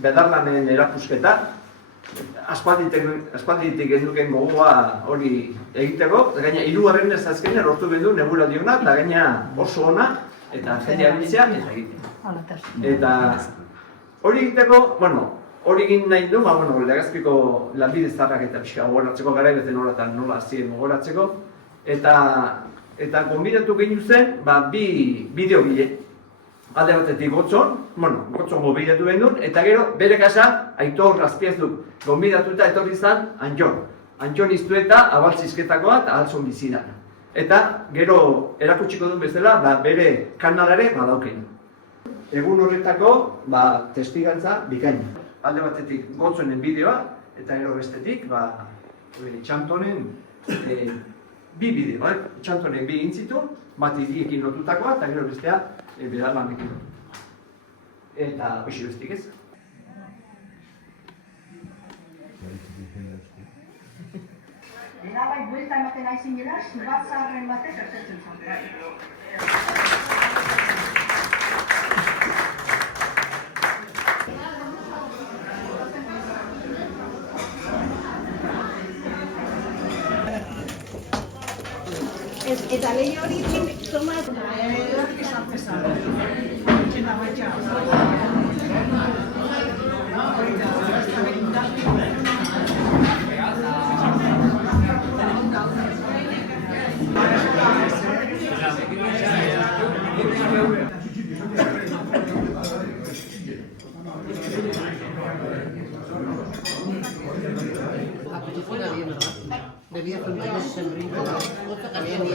Bedarlanen erakusketa, aspalditik genduken gogoa hori egiteko, gaina hirugarren ez azkenean lortu gendu nebuladi ona, eta gaina oso ona, eta jendea biltzea eta egitea. Eta hori egiteko, hori egin nahi du, legazpiko lanbide zaharrak eta pixka gogoratzeko, gara ebeten horretan nola azien gogoratzeko, eta gonbidatu gehiago zen, bi bideogile. Alde batetik Gotzon gonbidatu gendun, eta gero bere kasa Aitor Azpiazuk gonbidatuta etorri zen Antxon. Antxon iztu eta abaltzizketakoa eta altzon bizida. Eta gero erakutsiko duen bezala, bere kanalare badauken. Egun horretako testigantza bikaina. Alde batetik Gotzonen bideoa, eta gero bestetik Txantonen bi bideo, Txantonen bi intzitu, bat idiekin lotutakoa, eta gero bestea Bedarlanekin. Eta hoxe bestik ez. Erabai buelta ematen aizin dira, bat zaharren batek ertetzen zan. Eta lehi hori tomat... Debía juntarse en brinco, había ni